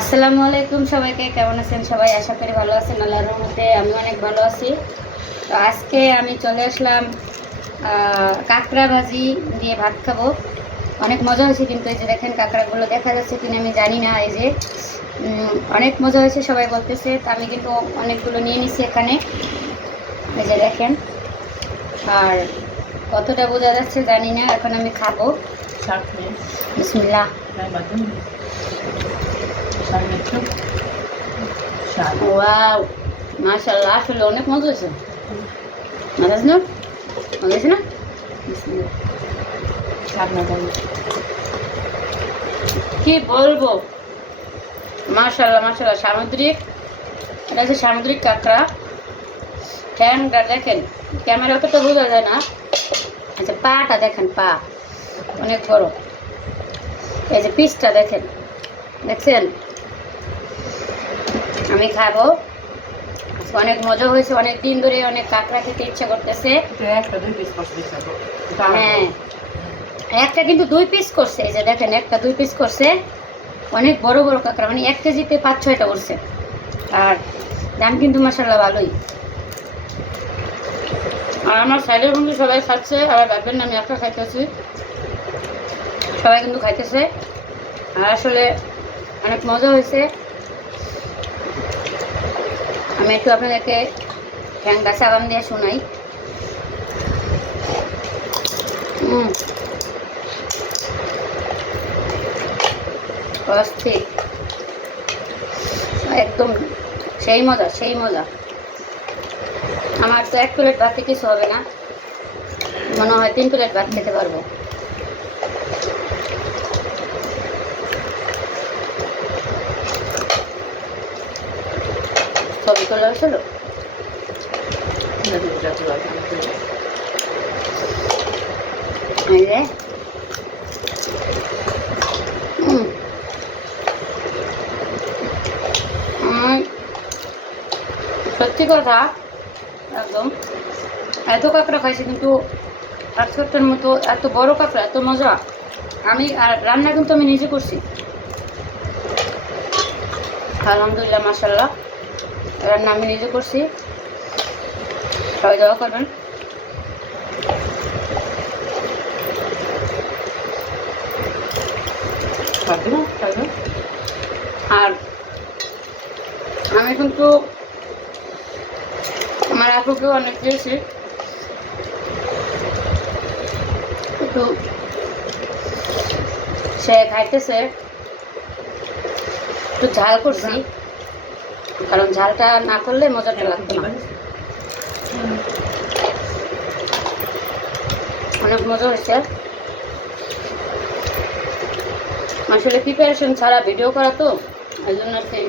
আসসালামু আলাইকুম সবাইকে, কেমন আছেন সবাই? আশা করি ভালো আছেন। আল্লাহর রহমতে আমি অনেক ভালো আছি। তো আজকে আমি চলে আসলাম কাঁকড়া ভাজি দিয়ে ভাত খাবো। অনেক মজা হয়েছে, কিন্তু এই যে দেখেন কাঁকড়াগুলো দেখা যাচ্ছে কিনা আমি জানি না। এই যে অনেক মজা হয়েছে সবাই বলতেছে। তো আমি কিন্তু অনেকগুলো নিয়ে নিছি এখানে, এই যে দেখেন। আর কতটা বোঝা যাচ্ছে জানি না, এখন আমি খাবো। বিসমিল্লাহ। ওয়াও, মাশাআল্লাহ, আসলে অনেক মজা হয়েছে। মজা আছে না? মজা হয়েছে না? কি বলবো, মাশাআল্লাহ মাশাআল্লাহ। সামুদ্রিক, এটা হচ্ছে সামুদ্রিক কাঁকড়া। ট্যাংটা দেখেন, ক্যামেরা অতটা বোঝা যায় না। আচ্ছা, পাটা দেখেন, পা অনেক বড়। এই যে পিসটা দেখেন, দেখছেন? আমি খাবো। অনেক মজা হয়েছে, অনেক দিন ধরে অনেক কাঁকড়া খেতে ইচ্ছা করতেছে। হ্যাঁ, একটা কিন্তু 2 পিস করছে। এই যে দেখেন, একটা 2 পিস করছে। অনেক বড় বড় কাঁকড়া, মানে 1 কেজিতে 5-6টা করছে। আর দাম কিন্তু মাশাআল্লাহ ভালোই। আর আমার সাইডের বন্ধু সবাই খাচ্ছে, আবার ভাববেন না আমি একটা খাইতেছি। সবাই কিন্তু খাইতেছে। আর আসলে অনেক মজা হয়েছে। আমি একটু আপনাদেরকে ঠ্যাংটা চাবান দিয়ে শোনাই। অস্থির, একদম সেই মজা, সেই মজা। আমার তো 1 প্লেট ভাতে কিছু হবে না, মনে হয় 3 প্লেট ভাত খেতে পারবো। ছবি তোলা হয়েছিল। সত্যি কথা, একদম এত কাঁকড়া খাইছি, কিন্তু আজকের মতো এত বড় কাঁকড়া, এত মজা। আমি আর রান্না কিন্তু আমি নিজে করছি, আলহামদুলিল্লাহ মাশাআল্লাহ। রান্না আমি নিজে করছি, সবাই দোয়া করবেন। আর আমি কিন্তু আমার আপুকেও অনেক দিয়েছি, কিন্তু সে খাইতেছে। একটু ঝাল করছি, কারণ ঝালটা না করলে মজাটা লাগতো না। অনেক মজা হয়েছে। আসলে প্রিপারেশন ছাড়া ভিডিও করা তো, এই জন্য আর কি